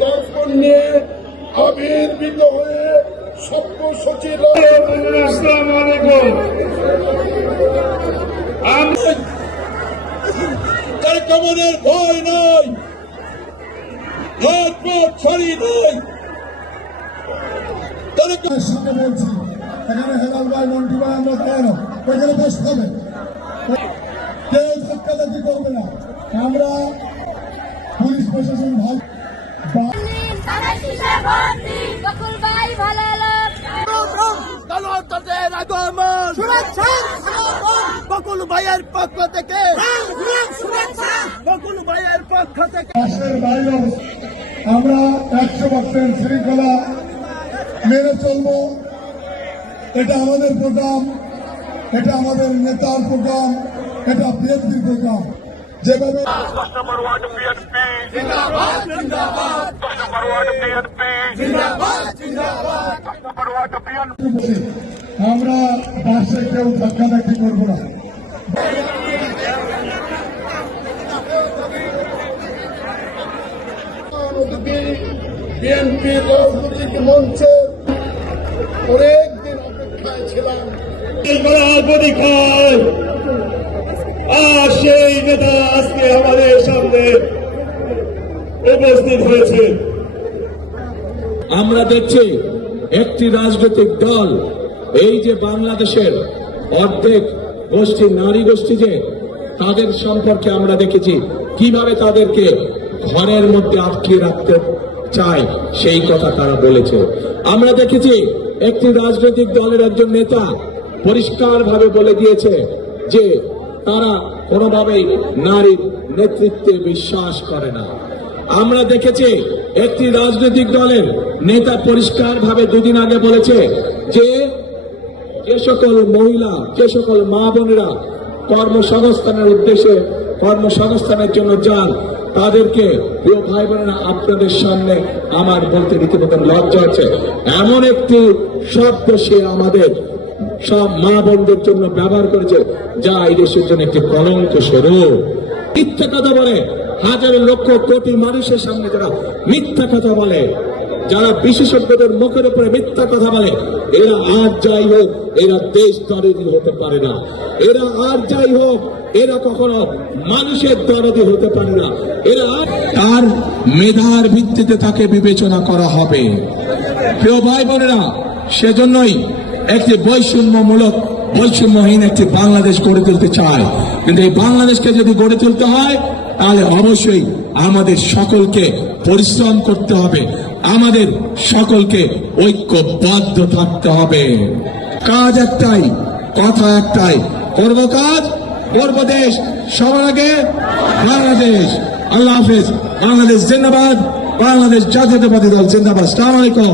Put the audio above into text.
দর্পণ নিয়ে আবির্ভূত হয়ে সব্যসচী আসসালামু আলাইকুম ভয় রাজপথ ছাড়ি তার বলছি। এখানে হেলাল ভাই মন্টু ভাই আমরা কেন? ওইখানে বসতে হবে। কেউ ধাক্কাধাক্কি করবে না। আমরা পুলিশ প্রশাসন ভালো বকুল ভাইয়ের পক্ষ থেকে বকুল ভাইয়ের পক্ষ থেকে আমরা একশো পার্সেন্ট শৃঙ্খলা মেনে চলবো। এটা আমাদের প্রোগ্রাম, এটা আমাদের নেতার প্রোগ্রাম, এটা বিএনপির প্রোগ্রাম। যেভাবে দশ নম্বর ওয়ার্ড বিএনপি জিন্দাবাদ জিন্দাবাদ দশ নম্বর ওয়ার্ড বিএনপি জিন্দাবাদ জিন্দাবাদ দশ নম্বর ওয়ার্ড বিএনপি বসে আমরা পাশে কেউ ধাক্কাধাক্কি করব না। বিএনপি রাজনৈতিক মঞ্চে অনেকদিন অপেক্ষায় ছিলাম। আর সেই নেতা আজকে আমাদের সামনে উপস্থিত হয়েছে। আমরা দেখছি একটি রাজনৈতিক দল, এই যে বাংলাদেশের অর্ধেক গোষ্ঠী, নারী গোষ্ঠী যে, তাদের সম্পর্কে আমরা দেখেছি। কীভাবে তাদেরকে ঘরের মধ্যে আটকে রাখতে চায়, সেই কথা তারা বলেছে। আমরা দেখেছি একটি রাজনৈতিক দলের একজন নেতা পরিষ্কারভাবে বলে দিয়েছে যে, তারা কোনোভাবেই নারীর নেতৃত্বে বিশ্বাস করে না। আমরা দেখেছি একটি রাজনৈতিক দলের নেতা পরিষ্কার ভাবে দুদিন আগে বলেছে যে যে সকল মহিলা, যে সকল মা বোনেরা কর্মসংস্থানের উদ্দেশ্যে কর্মসংস্থানের জন্য যান, তাদেরকে প্রিয় ভাই বোনেরা আপনাদের সামনে আমার বলতে রীতিমতো লজ্জা আছে এমন একটি শব্দ সে আমাদের সব মা বোনদের জন্য ব্যবহার করেছে। যা এই দেশের জন্য একটি কলঙ্ক স্বরূপ। মিথ্যা কথা বলে, হাজার লক্ষ কোটি মানুষের সামনে যারা মিথ্যা কথা বলে, যারা বিশেষজ্ঞদের মুখের উপরে মিথ্যা কথা বলে, এরা আর যাই হোক, এরা দেশ দরদি হতে পারে না। এরা আর যাই হোক, এরা কখনো মানুষের দরদি হতে পারে না। এরা তার মেধার ভিত্তিতে তাকে বিবেচনা করা হবে। প্রিয় ভাই বোনেরা, সেজন্যই একটি বৈষম্যমূলক, বৈষম্যহীন একটি বাংলাদেশ গড়ে তুলতে চায়। কিন্তু এই বাংলাদেশকে যদি গড়ে তুলতে হয়, তাহলে অবশ্যই আমাদের সকলকে পরিশ্রম করতে হবে। আমাদের সকলকে ঐক্যবদ্ধ থাকতে হবে। কাজ একটাই, কথা একটাই, করব কাজ, করব দেশ। সবার আগে বাংলাদেশ। আল্লাহ হাফেজ। বাংলাদেশ জিন্দাবাদ। বাংলাদেশ জাতীয়তাবাদী দল জিন্দাবাদ। সালাম আলাইকুম।